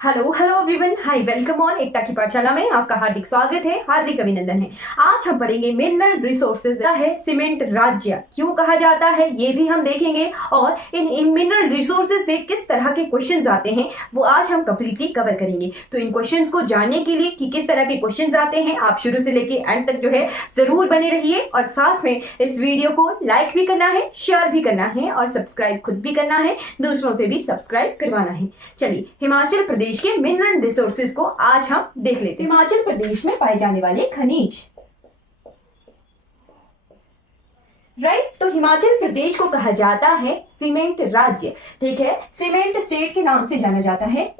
Hello hello everyone, hi, welcome on Ekta की पाठशाला में आपका हार्दिक स्वागत है, हार्दिक अभिनंदन है। आज हम पढ़ेंगे मिनरल रिसोर्सेज है सीमेंट राज्य क्यों कहा जाता है ये भी हम देखेंगे, और इन मिनरल रिसोर्सेज से किस तरह के क्वेश्चंस आते हैं वो आज हम कंप्लीटली कवर करेंगे। तो इन क्वेश्चंस को जानने के लिए कि किस तरह के क्वेश्चंस आते हैं, आप शुरू से लेके एंड तक जो है जरूर बने रहिए, और साथ में इस वीडियो को लाइक भी करना है, शेयर भी करना है और सब्सक्राइब खुद भी करना है, दूसरों से भी सब्सक्राइब करवाना है। चलिए, हिमाचल प्रदेश के मिनरल रिसोर्सेज को आज हम देख लेते हैं। हिमाचल प्रदेश में पाए जाने वाले खनिज, राइट। तो हिमाचल प्रदेश को कहा जाता है सीमेंट राज्य, ठीक है। सीमेंट स्टेट के नाम से जाना जाता है।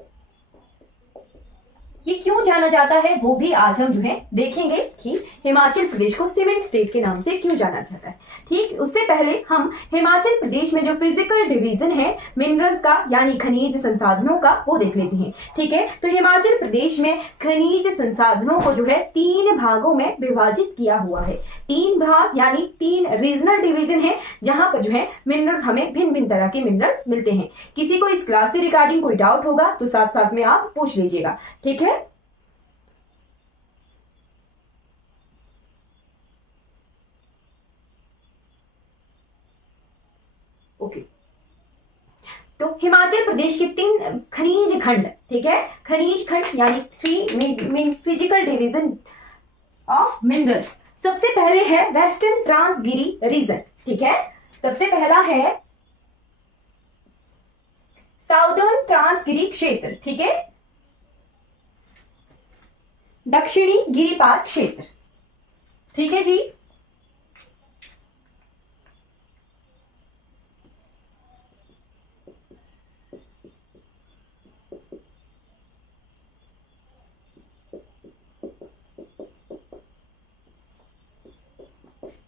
ये क्यों जाना जाता है वो भी आज हम जो है देखेंगे कि हिमाचल प्रदेश को सीमेंट स्टेट के नाम से क्यों जाना जाता है। ठीक, उससे पहले हम हिमाचल प्रदेश में जो फिजिकल डिवीजन है मिनरल्स का यानी खनिज संसाधनों का वो देख लेते हैं, ठीक है। तो हिमाचल प्रदेश में खनिज संसाधनों को जो है 3 भागों में विभाजित किया हुआ है। 3 भाग यानी 3 रीजनल डिवीजन है जहां पर जो है मिनरल्स हमें भिन्न भिन्न तरह के मिनरल्स मिलते हैं। किसी को इस क्लास से रिगार्डिंग कोई डाउट होगा तो साथ साथ में आप पूछ लीजिएगा, ठीक है। ओके, तो हिमाचल प्रदेश के 3 खनिज खंड, ठीक है। खनिज खंड यानी 3 फिजिकल डिवीजन ऑफ मिनरल्स। सबसे पहले है वेस्टर्न ट्रांसगिरी रीजन, ठीक है। सबसे पहला है साउदर्न ट्रांसगिरी क्षेत्र, ठीक है। दक्षिणी गिरिपाद क्षेत्र, ठीक है जी।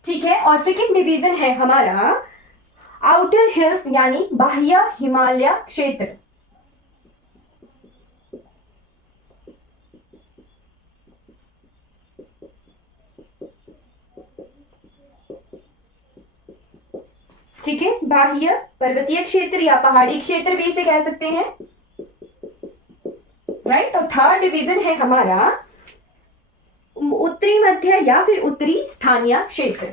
ठीक है, और सेकेंड डिवीजन है हमारा आउटर हिल्स यानी बाह्य हिमालय क्षेत्र। ठीक है, बाह्य पर्वतीय क्षेत्र या पहाड़ी क्षेत्र भी इसे कह सकते हैं, राइट। और थर्ड डिवीजन है हमारा उत्तरी मध्य या फिर उत्तरी स्थानीय क्षेत्र।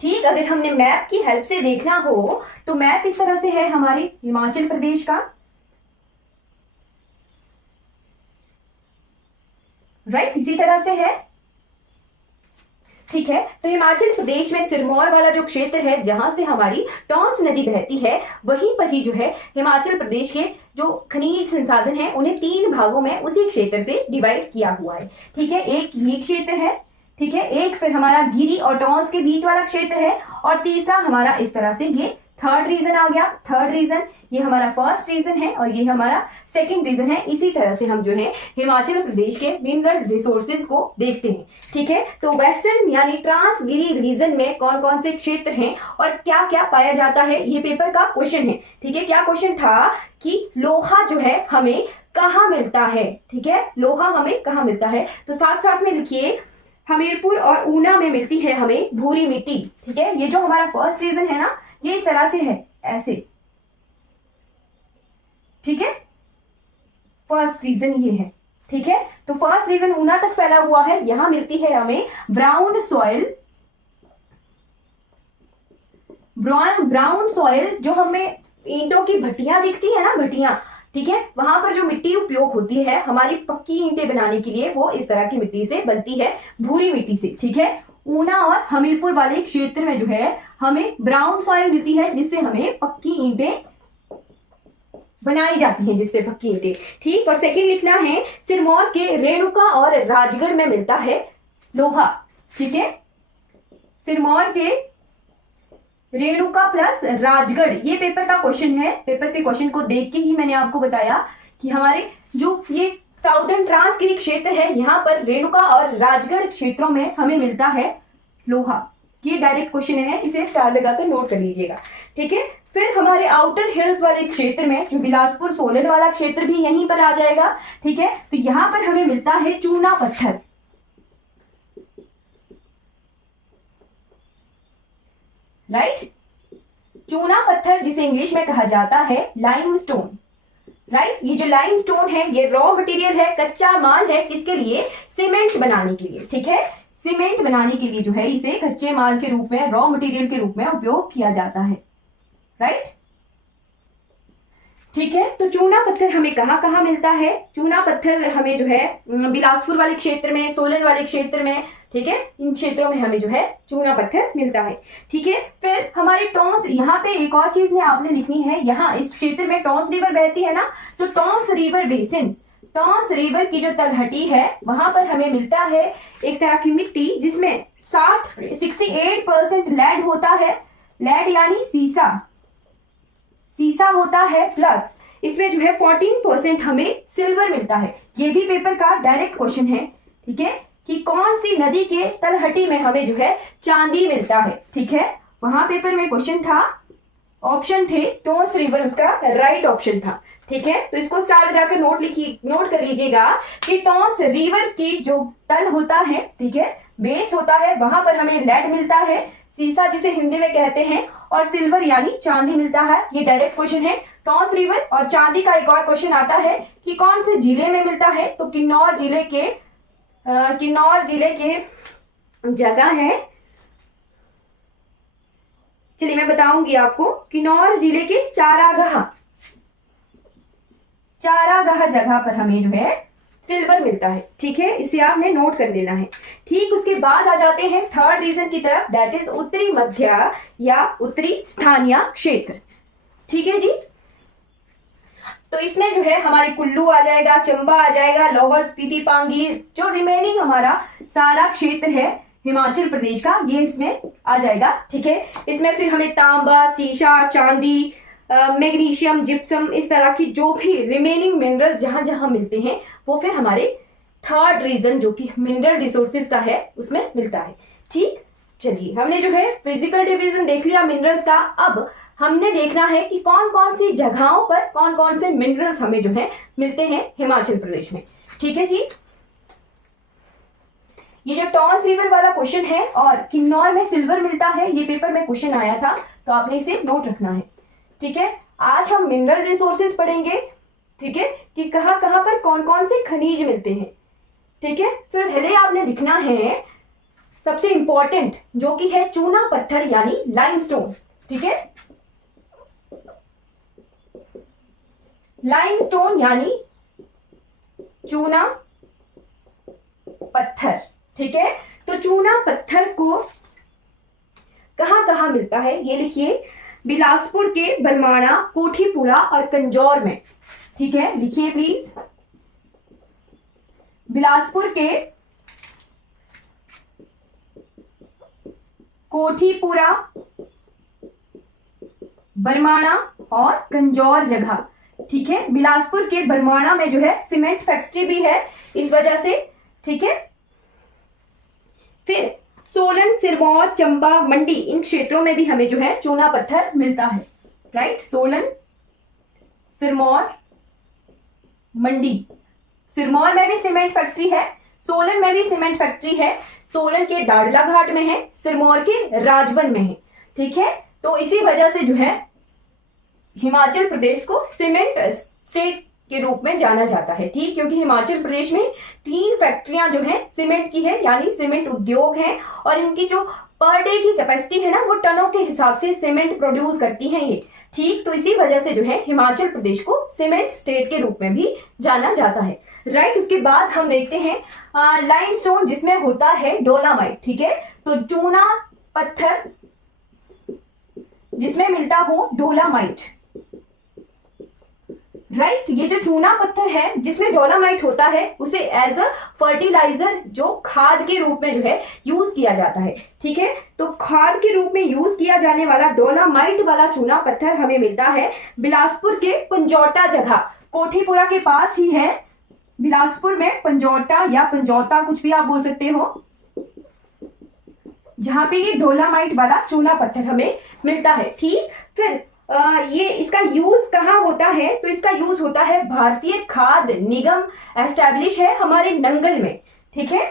ठीक, अगर हमने मैप की हेल्प से देखना हो तो मैप इस तरह से है हमारे हिमाचल प्रदेश का, राइट, इसी तरह से है, ठीक है। तो हिमाचल प्रदेश में सिरमौर वाला जो क्षेत्र है जहां से हमारी टॉन्स नदी बहती है, वहीं पर ही जो है हिमाचल प्रदेश के जो खनिज संसाधन है उन्हें 3 भागों में उसी क्षेत्र से डिवाइड किया हुआ है, ठीक है। एक ये क्षेत्र है, ठीक है। एक फिर हमारा गिरी और टॉन्स के बीच वाला क्षेत्र है, और तीसरा हमारा इस तरह से ये थर्ड रीजन आ गया। थर्ड रीजन ये हमारा फर्स्ट रीजन है और ये हमारा सेकंड रीजन है। इसी तरह से हम जो है हिमाचल प्रदेश के मिनरल रिसोर्सेज को देखते हैं, ठीक है। तो वेस्टर्न यानी ट्रांसगिरी रीजन में कौन कौन से क्षेत्र हैं और क्या क्या पाया जाता है, ये पेपर का क्वेश्चन है, ठीक है। क्या क्वेश्चन था कि लोहा जो है हमें कहाँ मिलता है, ठीक है। लोहा हमें कहाँ मिलता है, तो साथ साथ में लिखिए हमीरपुर और ऊना में मिलती है हमें भूरी मिट्टी, ठीक है। ये जो हमारा फर्स्ट रीजन है ना, ये इस तरह से है, ऐसे, ठीक है। फर्स्ट रीजन ये है, ठीक है। तो फर्स्ट रीजन ऊना तक फैला हुआ है, यहां मिलती है हमें ब्राउन सॉइल। ब्राउन सॉइल जो हमें ईंटों की भट्टियां दिखती है ना, भट्टियां, ठीक है, वहां पर जो मिट्टी उपयोग होती है हमारी पक्की ईंटें बनाने के लिए वो इस तरह की मिट्टी से बनती है, भूरी मिट्टी से, ठीक है। ऊना और हमीरपुर वाले क्षेत्र में जो है हमें ब्राउन सॉइल मिलती है जिससे हमें पक्की ईंटें बनाई जाती हैं, जिससे पक्की ईंटें, ठीक। और सेकंड लिखना है सिरमौर के रेणुका और राजगढ़ में मिलता है लोहा, ठीक है। सिरमौर के रेणुका प्लस राजगढ़, ये पेपर का क्वेश्चन है। पेपर के क्वेश्चन को देख के ही मैंने आपको बताया कि हमारे जो ये साउदर्न ट्रांसगिरी क्षेत्र है यहाँ पर रेणुका और राजगढ़ क्षेत्रों में हमें मिलता है लोहा। ये डायरेक्ट क्वेश्चन है, इसे स्टार लगाकर नोट कर लीजिएगा, ठीक है। फिर हमारे आउटर हिल्स वाले क्षेत्र में जो बिलासपुर सोलन वाला क्षेत्र भी यहीं पर आ जाएगा, ठीक है। तो यहाँ पर हमें मिलता है चूना पत्थर, राइट। चूना पत्थर जिसे इंग्लिश में कहा जाता है लाइमस्टोन, राइट। ये जो लाइमस्टोन है ये रॉ मटेरियल है, कच्चा माल है, किसके लिए? सीमेंट बनाने के लिए, ठीक है। सीमेंट बनाने के लिए जो है इसे कच्चे माल के रूप में, रॉ मटेरियल के रूप में उपयोग किया जाता है, राइट, ठीक है। तो चूना पत्थर हमें कहाँ कहाँ मिलता है? चूना पत्थर हमें जो है बिलासपुर वाले क्षेत्र में, सोलन वाले क्षेत्र में, ठीक है, इन क्षेत्रों में हमें जो है चूना पत्थर मिलता है, ठीक है। फिर हमारे टॉन्स, यहाँ पे एक और चीज ने आपने लिखनी है, यहाँ इस क्षेत्र में टॉन्स रिवर बहती है ना, तो Tons river basin, Tons river की जो तलहटी है वहां पर हमें मिलता है एक तरह की मिट्टी जिसमें 68% लेड होता है, लेड यानी सीसा, सीसा होता है, प्लस इसमें जो है 14% हमें सिल्वर मिलता है। ये भी पेपर का डायरेक्ट क्वेश्चन है, ठीक है, कि कौन सी नदी के तलहटी में हमें जो है चांदी मिलता है, ठीक है। वहां पेपर में क्वेश्चन था, ऑप्शन थे टॉन्स रिवर, उसका राइट ऑप्शन था, ठीक है। तो इसको स्टार लगाकर नोट कर लीजिएगा कि टॉन्स रिवर की जो तल होता है, ठीक है, बेस होता है, वहां पर हमें लेड मिलता है, सीसा जिसे हिंदी में कहते हैं, और सिल्वर यानी चांदी मिलता है। ये डायरेक्ट क्वेश्चन है। टॉन्स रिवर और चांदी का एक और क्वेश्चन आता है कि कौन से जिले में मिलता है, तो किन्नौर जिले के जगह है, चलिए मैं बताऊंगी आपको, किन्नौर जिले के चारागाह जगह पर हमें जो है सिल्वर मिलता है, ठीक है, इसे आपने नोट कर लेना है। ठीक, उसके बाद आ जाते हैं थर्ड रीजन की तरफ, दैट इज उत्तरी मध्य या उत्तरी स्थानीय क्षेत्र, ठीक है जी। तो इसमें जो है हमारे कुल्लू आ जाएगा, चंबा आ जाएगा, लाहौल स्पीति पांगी, जो रिमेनिंग हमारा सारा क्षेत्र है हिमाचल प्रदेश का, ये इसमें आ जाएगा, ठीक है। इसमें फिर हमें तांबा, सीसा, चांदी, मैग्नीशियम, जिप्सम, इस तरह की जो भी रिमेनिंग मिनरल जहां जहां मिलते हैं वो फिर हमारे थर्ड रीजन जो कि मिनरल रिसोर्सेज का है उसमें मिलता है, ठीक। चलिए, हमने जो है फिजिकल डिवीजन देख लिया मिनरल्स का। अब हमने देखना है कि कौन कौन सी जगहों पर कौन कौन से मिनरल्स हमें जो है मिलते हैं हिमाचल प्रदेश में, ठीक है जी। ये जो टॉन्स रिवर वाला क्वेश्चन है और किन्नौर में सिल्वर मिलता है, ये पेपर में क्वेश्चन आया था, तो आपने इसे नोट रखना है, ठीक है। आज हम मिनरल रिसोर्सेज पढ़ेंगे, ठीक है, कि कहां कहां पर कौन कौन से खनिज मिलते हैं, ठीक है। फिर पहले आपने लिखना है सबसे इंपॉर्टेंट जो कि है चूना पत्थर यानी लाइमस्टोन, ठीक है, लाइमस्टोन यानी चूना पत्थर, ठीक है। तो चूना पत्थर को कहां कहां मिलता है ये लिखिए, बिलासपुर के बरमाणा, कोठीपुरा और कंजौर में, ठीक है, लिखिए प्लीज। बिलासपुर के कोठीपुरा, बरमाणा और कंजौर जगह, ठीक है। बिलासपुर के बरमाणा में जो है सीमेंट फैक्ट्री भी है इस वजह से, ठीक है। फिर सोलन, सिरमौर, चंबा, मंडी, इन क्षेत्रों में भी हमें जो है चूना पत्थर मिलता है, राइट। सोलन, सिरमौर, मंडी, सिरमौर में भी सीमेंट फैक्ट्री है, सोलन में भी सीमेंट फैक्ट्री है, सोलन के दाड़ला घाट में है, सिरमौर के राजबन में है, ठीक है। तो इसी वजह से जो है हिमाचल प्रदेश को सीमेंट स्टेट के रूप में जाना जाता है, ठीक, क्योंकि हिमाचल प्रदेश में 3 फैक्ट्रियां जो हैं सीमेंट की है, यानी सीमेंट उद्योग है, और इनकी जो पर डे की कैपेसिटी है ना वो टनों के हिसाब से सीमेंट प्रोड्यूस करती हैं ये, ठीक। तो इसी वजह से जो है हिमाचल प्रदेश को सीमेंट स्टेट के रूप में भी जाना जाता है, राइट। उसके बाद हम देखते हैं लाइमस्टोन जिसमें होता है डोलामाइट, ठीक है। तो चूना पत्थर जिसमें मिलता हो डोलामाइट, राइट। ये जो चूना पत्थर है जिसमें डोलामाइट होता है उसे एज अ फर्टिलाइजर, जो खाद के रूप में जो है यूज किया जाता है, ठीक है। तो खाद के रूप में यूज किया जाने वाला डोलामाइट वाला चूना पत्थर हमें मिलता है बिलासपुर के पंजौटा जगह, कोठीपुरा के पास ही है, बिलासपुर में पंजौटा या पंजौता कुछ भी आप बोल सकते हो, जहां पे ये डोलामाइट वाला चूना पत्थर हमें मिलता है, ठीक। फिर ये इसका यूज कहाँ होता है, तो इसका यूज होता है भारतीय खाद्य निगम एस्टैब्लिश है हमारे नंगल में, ठीक है।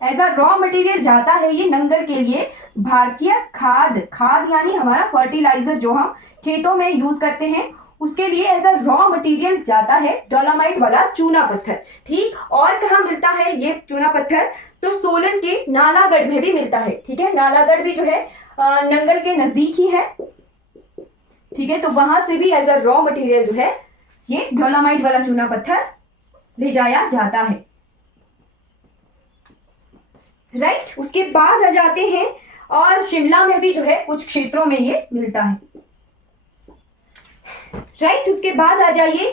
एज अ रॉ मटेरियल जाता है ये नंगल के लिए भारतीय खाद, खाद यानी हमारा फर्टिलाइजर जो हम खेतों में यूज करते हैं, उसके लिए एज अ रॉ मटेरियल जाता है डोलामाइट वाला चूना पत्थर। ठीक, और कहाँ मिलता है ये चूना पत्थर? तो सोलन के नालागढ़ में भी मिलता है। ठीक है, नालागढ़ भी जो है नंगल के नजदीक ही है। ठीक है, तो वहां से भी एज अ रॉ मटेरियल जो है ये डोलामाइट वाला चूना पत्थर ले जाया जाता है। राइट, उसके बाद आ जाते हैं और शिमला में भी जो है कुछ क्षेत्रों में ये मिलता है। राइट, उसके बाद आ जाइए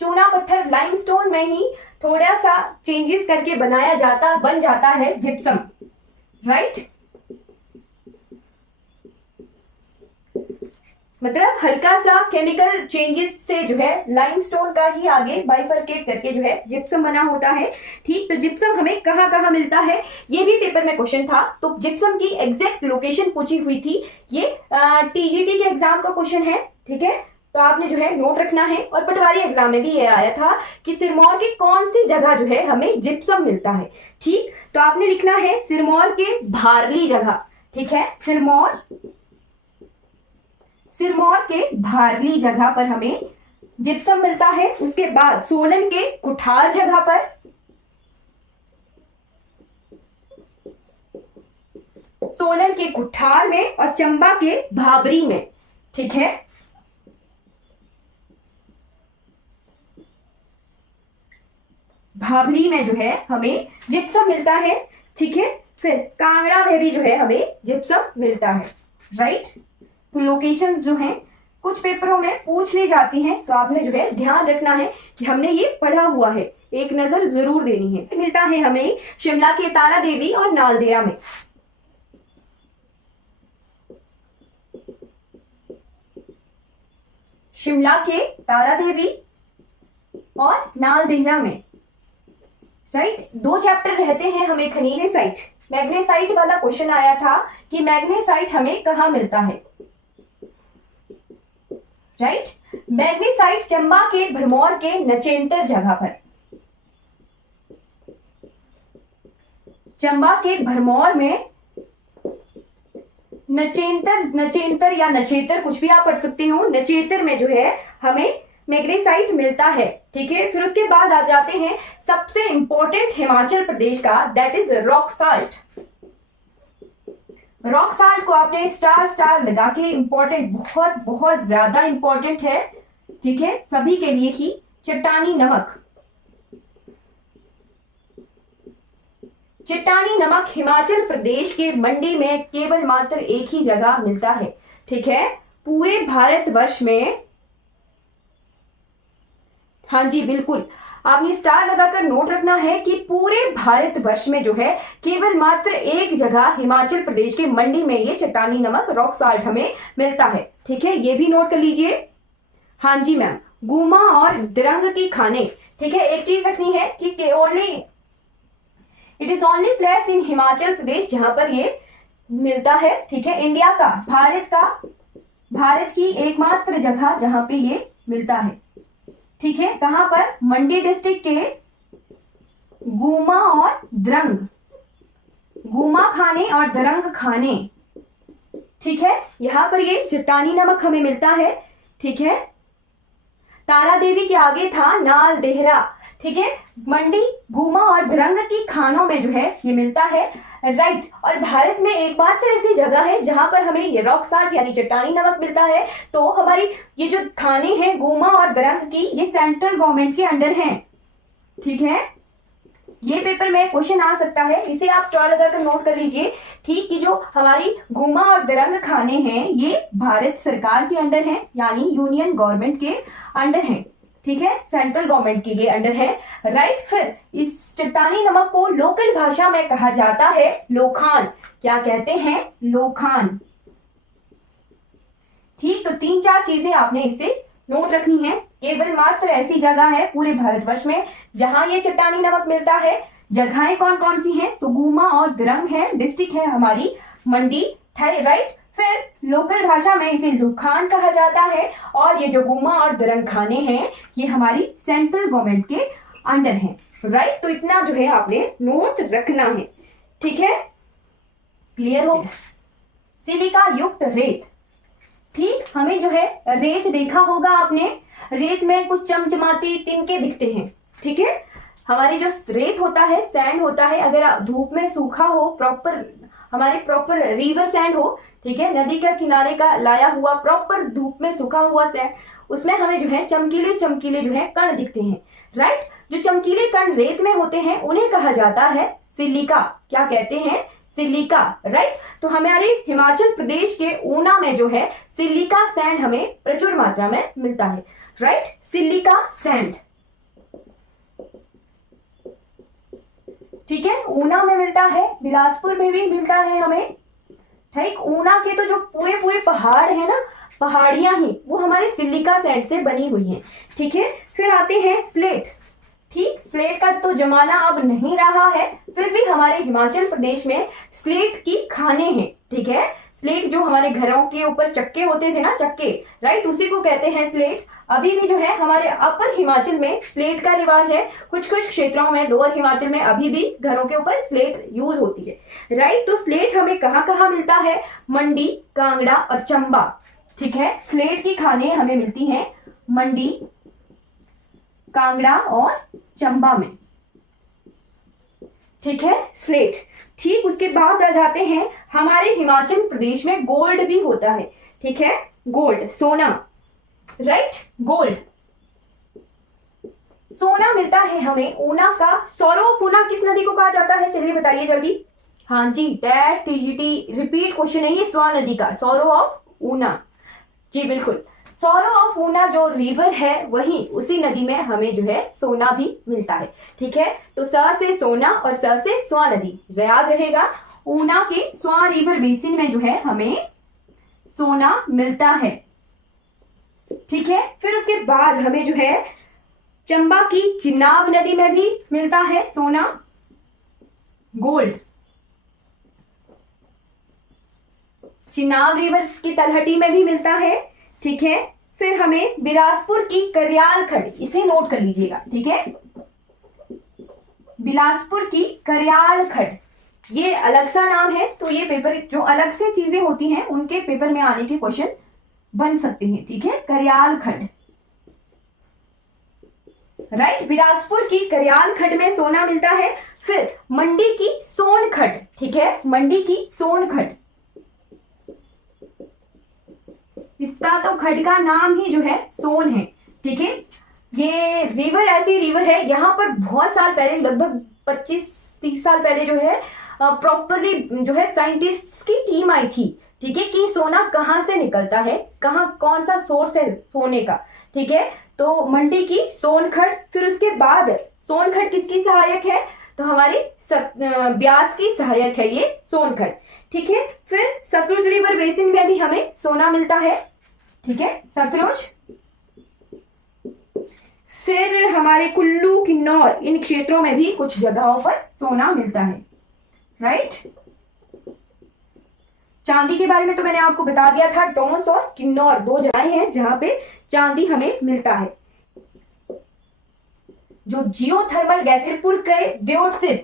चूना पत्थर लाइमस्टोन में ही थोड़ा सा चेंजेस करके बन जाता है जिप्सम। राइट, मतलब हल्का सा केमिकल चेंजेस से जो है लाइमस्टोन का ही आगे बाइफरकेट करके जो है जिप्सम बना होता है। ठीक, तो जिप्सम हमें कहाँ कहाँ मिलता है ये भी पेपर में क्वेश्चन था, तो जिप्सम की एग्जैक्ट लोकेशन पूछी हुई थी। ये टीजीटी के एग्जाम का क्वेश्चन है। ठीक है, तो आपने जो है नोट रखना है। और पटवारी एग्जाम में भी ये आया था कि सिरमौर की कौन सी जगह जो है हमें जिप्सम मिलता है। ठीक, तो आपने लिखना है सिरमौर के भारली जगह। ठीक है, सिरमौर के भारली जगह पर हमें जिप्सम मिलता है। उसके बाद सोलन के कुठार जगह पर, सोलन के कुठार में और चंबा के भाबरी में। ठीक है, भाबरी में जो है हमें जिप्सम मिलता है। ठीक है, फिर कांगड़ा में भी जो है हमें जिप्सम मिलता है। राइट, तो लोकेशंस जो हैं कुछ पेपरों में पूछ ली जाती हैं, तो आपने जो है ध्यान रखना है कि हमने ये पढ़ा हुआ है, एक नजर जरूर देनी है। मिलता है हमें शिमला के तारा देवी और नालदेहरा में। शिमला के तारा देवी और नालदेहरा में। राइट, दो चैप्टर रहते हैं हमें खनिजेसाइट, मैग्नेसाइट वाला क्वेश्चन आया था कि मैग्नेसाइट हमें कहाँ मिलता है। राइट, मैग्नेसाइट चंबा के भरमौर के नचेंतर जगह पर, चंबा के भरमौर में नचेंतर या नचेतर कुछ भी आप पढ़ सकते हो, नचेतर में जो है हमें मैग्नेसाइट मिलता है। ठीक है, फिर उसके बाद आ जाते हैं सबसे इंपॉर्टेंट हिमाचल प्रदेश का, that is rock salt. Rock salt को आपने स्टार स्टार लगा के, इंपॉर्टेंट, बहुत बहुत ज्यादा इंपॉर्टेंट है। ठीक है, सभी के लिए ही। चट्टानी नमक, चट्टानी नमक हिमाचल प्रदेश के मंडी में केवल मात्र एक ही जगह मिलता है। ठीक है, पूरे भारतवर्ष में। हाँ जी बिल्कुल, आपने स्टार लगाकर नोट रखना है कि पूरे भारतवर्ष में जो है केवल मात्र एक जगह हिमाचल प्रदेश के मंडी में ये चट्टानी नमक रॉक साल्ट हमें मिलता है। ठीक है, ये भी नोट कर लीजिए। हाँ जी मैम, गुमा और दिरंग की खाने। ठीक है, एक चीज रखनी है कि only it is only place in Himachal Pradesh जहां पर ये मिलता है। ठीक है, इंडिया का, भारत की एकमात्र जगह जहां पे ये मिलता है। ठीक है, कहां पर? मंडी डिस्ट्रिक्ट के गुमा और द्रंग, गुमा खाने और दरंग खाने। ठीक है, यहां पर ये चट्टानी नमक हमें मिलता है। ठीक है, तारा देवी के आगे था नालदेहरा। ठीक है, मंडी, गुमा और दरंग की खानों में जो है ये मिलता है। राइट, और भारत में एकमात्र ऐसी जगह है जहां पर हमें ये रॉक साल्ट यानी चट्टानी नमक मिलता है। तो हमारी ये जो खाने हैं गुमा और दरंग की, ये सेंट्रल गवर्नमेंट के अंडर हैं। ठीक है, ये पेपर में क्वेश्चन आ सकता है, इसे आप स्टार लगाकर नोट कर लीजिए। ठीक, कि जो हमारी गुमा और दरंग खाने हैं ये भारत सरकार के अंडर हैं, यानी यूनियन गवर्नमेंट के अंडर हैं। ठीक है, सेंट्रल गवर्नमेंट के लिए अंडर है। राइट, फिर इस चट्टानी नमक को लोकल भाषा में कहा जाता है लोखान। क्या कहते हैं? लोखान। ठीक, तो 3-4 चीजें आपने इससे नोट रखनी है। केवल मात्र ऐसी जगह है पूरे भारतवर्ष में जहां ये चट्टानी नमक मिलता है। जगहें कौन कौन सी हैं? तो गुमा और दिरंग है, डिस्ट्रिक्ट है हमारी मंडी। राइट, फिर लोकल भाषा में इसे लोखान कहा जाता है। और ये जो गुमा और दरंग खाने हैं ये हमारी सेंट्रल गवर्नमेंट के अंडर हैं। राइट, तो इतना जो है आपने नोट रखना है। ठीक है, क्लियर हो? सिलिका युक्त रेत, ठीक, हमें जो है रेत देखा होगा आपने, रेत में कुछ चमचमाती तिनके दिखते हैं, ठीक है। हमारी जो रेत होता है, सैंड होता है, अगर धूप में सूखा हो, प्रॉपर हमारे प्रॉपर रिवर सैंड हो, ठीक है, नदी के किनारे का लाया हुआ प्रॉपर धूप में सूखा हुआ सैंड, उसमें हमें जो है चमकीले चमकीले जो है कण दिखते हैं, राइट। जो चमकीले कण रेत में होते हैं उन्हें कहा जाता है सिलिका। क्या कहते हैं? Silica, right. तो हमारे हिमाचल प्रदेश के ऊना में जो है सिलिका सैंड हमें प्रचुर मात्रा में मिलता है, राइट, सिलिका सैंड, ठीक है, ऊना में मिलता है, बिलासपुर में भी मिलता है हमें, ठीक। ऊना के तो जो पूरे पूरे पहाड़ है ना, पहाड़ियां ही वो हमारे सिलिका सैंड से बनी हुई हैं, ठीक है। फिर आते हैं स्लेट, ठीक, स्लेट का तो जमाना अब नहीं रहा है, फिर भी हमारे हिमाचल प्रदेश में स्लेट की खाने हैं, ठीक है। स्लेट जो हमारे घरों के ऊपर चक्के होते थे ना, चक्के, राइट, उसी को कहते हैं स्लेट। अभी भी जो है हमारे अपर हिमाचल में स्लेट का रिवाज है, कुछ कुछ क्षेत्रों में लोअर हिमाचल में अभी भी घरों के ऊपर स्लेट यूज होती है, राइट। तो स्लेट हमें कहाँ कहाँ मिलता है? मंडी, कांगड़ा और चंबा, ठीक है। स्लेट की खाने हमें मिलती हैं मंडी, कांगड़ा और चंबा में, ठीक है, स्लेट, ठीक। उसके बाद आ जाते हैं हमारे हिमाचल प्रदेश में गोल्ड भी होता है, ठीक है, गोल्ड, सोना, राइट, गोल्ड, सोना मिलता है हमें ऊना का। सौरो ऑफ ऊना किस नदी को कहा जाता है? चलिए बताइए जल्दी। हाँ जी, डैट टीजीटी रिपीट क्वेश्चन है ये, स्वा नदी का, सौरो ऑफ ऊना, जी बिल्कुल। सौरो ऑफ ऊना जो रिवर है वही उसी नदी में हमें जो है सोना भी मिलता है, ठीक है। तो स से सोना और स से स्वा नदी, याद रहेगा, ऊना के स्वा रिवर बेसिन में जो है हमें सोना मिलता है, ठीक है। फिर उसके बाद हमें जो है चंबा की चिनाब नदी में भी मिलता है सोना, गोल्ड, चिनाब रिवर की तलहटी में भी मिलता है, ठीक है। फिर हमें बिलासपुर की करयाल खड्ड, इसे नोट कर लीजिएगा, ठीक है, बिलासपुर की करयाल खड्ड, ये अलग सा नाम है, तो ये पेपर जो अलग से चीजें होती हैं उनके पेपर में आने के क्वेश्चन बन सकते हैं, ठीक है, करयाल खड्ड, राइट। बिलासपुर की करयाल खड्ड में सोना मिलता है। फिर मंडी की सोन खड्ड, ठीक है, मंडी की सोन खड्ड, इसका तो खड्ड का नाम ही जो है सोन है, ठीक है। ये रिवर ऐसी रिवर है, यहाँ पर बहुत साल पहले, लगभग 25-30 साल पहले जो है प्रॉपरली जो है साइंटिस्ट की टीम आई थी, ठीक है, कि सोना कहाँ से निकलता है, कहाँ कौन सा सोर्स है सोने का, ठीक है। तो मंडी की सोनखड्ड, फिर उसके बाद सोनखड्ड किसकी सहायक है? तो हमारी ब्यास की सहायक है ये सोनखड्ड, ठीक है। फिर सतलुज रिवर बेसिन में भी हमें सोना मिलता है, ठीक है, सतलुज। फिर हमारे कुल्लू, किन्नौर, इन क्षेत्रों में भी कुछ जगहों पर सोना मिलता है, राइट। चांदी के बारे में तो मैंने आपको बता दिया था, टोंस और किन्नौर दो जगहें हैं जहां पे चांदी हमें मिलता है। जो जियोथर्मल गैस, हमीरपुर के दियोटसिद्ध,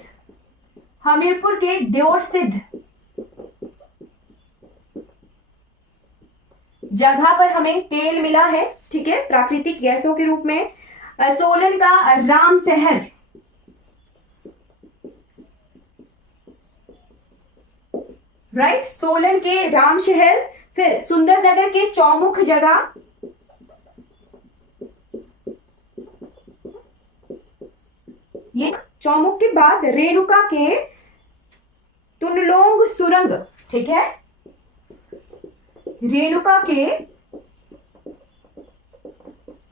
हमीरपुर के दियोटसिद्ध जगह पर हमें तेल मिला है, ठीक है, प्राकृतिक गैसों के रूप में। सोलन का राम शहर, राइट, सोलन के राम शहर। फिर सुंदरनगर के चौमुख जगह, ये चौमुख के बाद रेणुका के तुनलोंग सुरंग, ठीक है, रेणुका के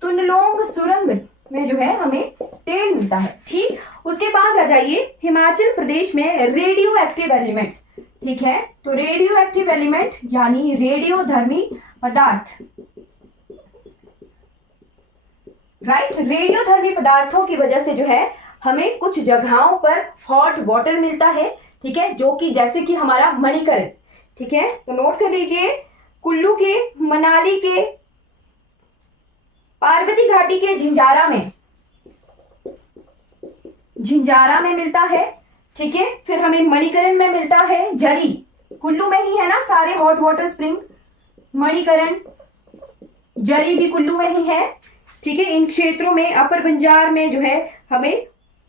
तुनलोंग सुरंग में जो है हमें तेल मिलता है, ठीक। उसके बाद आ जाइए हिमाचल प्रदेश में रेडियो एक्टिव एलिमेंट, ठीक है। तो रेडियो एक्टिव एलिमेंट यानी रेडियोधर्मी पदार्थ, राइट, रेडियोधर्मी पदार्थों की वजह से जो है हमें कुछ जगहों पर हॉट वाटर मिलता है, ठीक है, जो कि जैसे कि हमारा मणिकरण, ठीक है। तो नोट कर लीजिए, कुल्लू के, मनाली के, पार्वती घाटी के झिंझारा में मिलता है, ठीक है। फिर हमें मणिकरण में मिलता है जरी, कुल्लू में ही है ना सारे हॉट वाटर स्प्रिंग। मणिकरण, जरी भी कुल्लू में ही है, ठीक है। इन क्षेत्रों में अपर बंजार में जो है हमें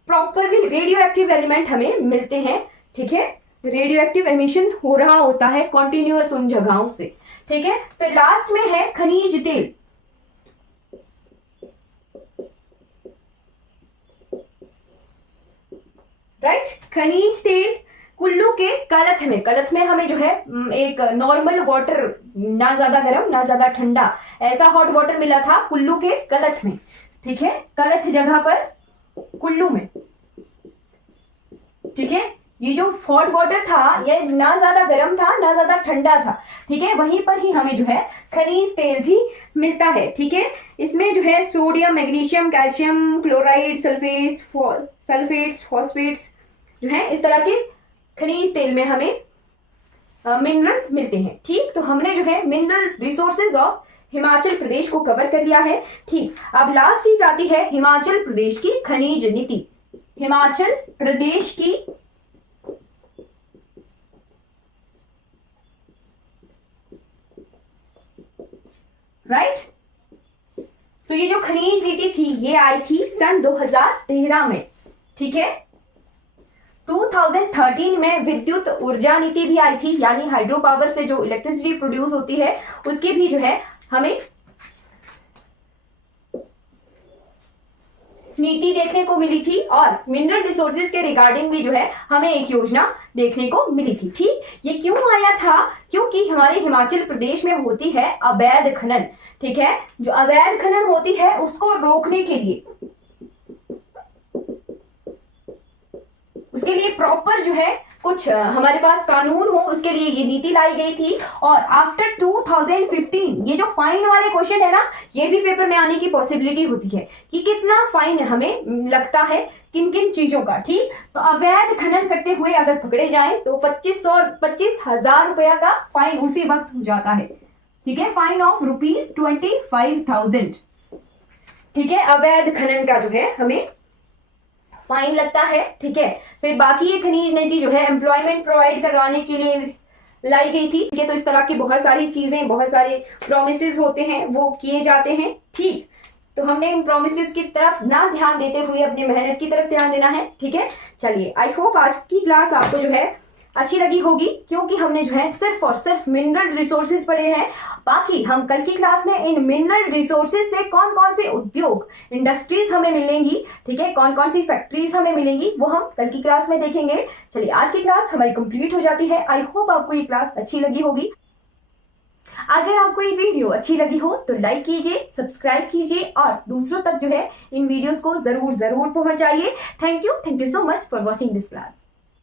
प्रॉपरली रेडियो एक्टिव एलिमेंट हमें मिलते हैं, ठीक है। रेडियो एक्टिव एमिशन हो रहा होता है कॉन्टिन्यूअस उन जगहों से, ठीक है। फिर लास्ट में है खनिज तेल, राइट। खनिज तेल कुल्लू के कलथ में हमें जो है एक नॉर्मल वाटर, ना ज्यादा गर्म ना ज्यादा ठंडा, ऐसा हॉट वाटर मिला था कुल्लू के कलथ में, ठीक है। कलथ जगह पर कुल्लू में, ठीक है। ये जो हॉट वाटर था ये ना ज्यादा गर्म था ना ज्यादा ठंडा था, ठीक है। वहीं पर ही हमें जो है खनिज तेल भी मिलता है, ठीक है। इसमें जो है sodium, magnesium, calcium, chloride, sulphates, phosphates जो है इस तरह के खनिज तेल में हमें मिनरल्स मिलते हैं, ठीक। तो हमने जो है mineral resources of Himachal Pradesh को कवर कर लिया है, ठीक। अब लास्ट चीज आती है हिमाचल प्रदेश की खनिज नीति। हिमाचल प्रदेश की राइट। तो ये जो खनिज नीति थी ये आई थी सन 2013 में, ठीक है। 2013 में विद्युत ऊर्जा नीति भी आई थी, यानी हाइड्रो पावर से जो इलेक्ट्रिसिटी प्रोड्यूस होती है उसकी भी जो है हमें नीति देखने को मिली थी। और मिनरल रिसोर्सेज के रिगार्डिंग भी जो है हमें एक योजना देखने को मिली थी, ठीक। ये क्यों आया था? क्योंकि हमारे हिमाचल प्रदेश में होती है अवैध खनन, ठीक है। जो अवैध खनन होती है उसको रोकने के लिए, उसके लिए प्रॉपर जो है कुछ हमारे पास कानून हो, उसके लिए ये नीति लाई गई थी। और आफ्टर 2015 ये जो फाइन वाले क्वेश्चन है ना, ये भी पेपर में आने की पॉसिबिलिटी होती है कि कितना फाइन हमें लगता है किन किन चीजों का, ठीक। तो अवैध खनन करते हुए अगर पकड़े जाए तो 25,000 रुपया का फाइन उसी वक्त हो जाता है, ठीक है। फाइन ऑफ ₹25,000, ठीक है। अवैध खनन का जो है हमें फाइन लगता है, ठीक है। फिर बाकी ये खनिज नीति जो है एम्प्लॉयमेंट प्रोवाइड करवाने के लिए लाई गई थी, ठीक है। तो इस तरह की बहुत सारी चीजें, बहुत सारे प्रोमिसेस होते हैं वो किए जाते हैं, ठीक। तो हमने इन प्रोमिसेस की तरफ ना ध्यान देते हुए अपनी मेहनत की तरफ ध्यान देना है, ठीक है। चलिए, आई होप आज की क्लास आपको जो है अच्छी लगी होगी, क्योंकि हमने जो है सिर्फ और सिर्फ मिनरल रिसोर्सेज पढ़े हैं। बाकी हम कल की क्लास में इन मिनरल रिसोर्सेज से कौन कौन से उद्योग, इंडस्ट्रीज हमें मिलेंगी, ठीक है, कौन कौन सी फैक्ट्रीज हमें मिलेंगी, वो हम कल की क्लास में देखेंगे। चलिए, आज की क्लास हमारी कंप्लीट हो जाती है। आई होप आपको ये क्लास अच्छी लगी होगी। अगर आपको ये वीडियो अच्छी लगी हो तो लाइक कीजिए, सब्सक्राइब कीजिए और दूसरों तक जो है इन वीडियोस को जरूर पहुंचाइए। Thank you so much for watching this class.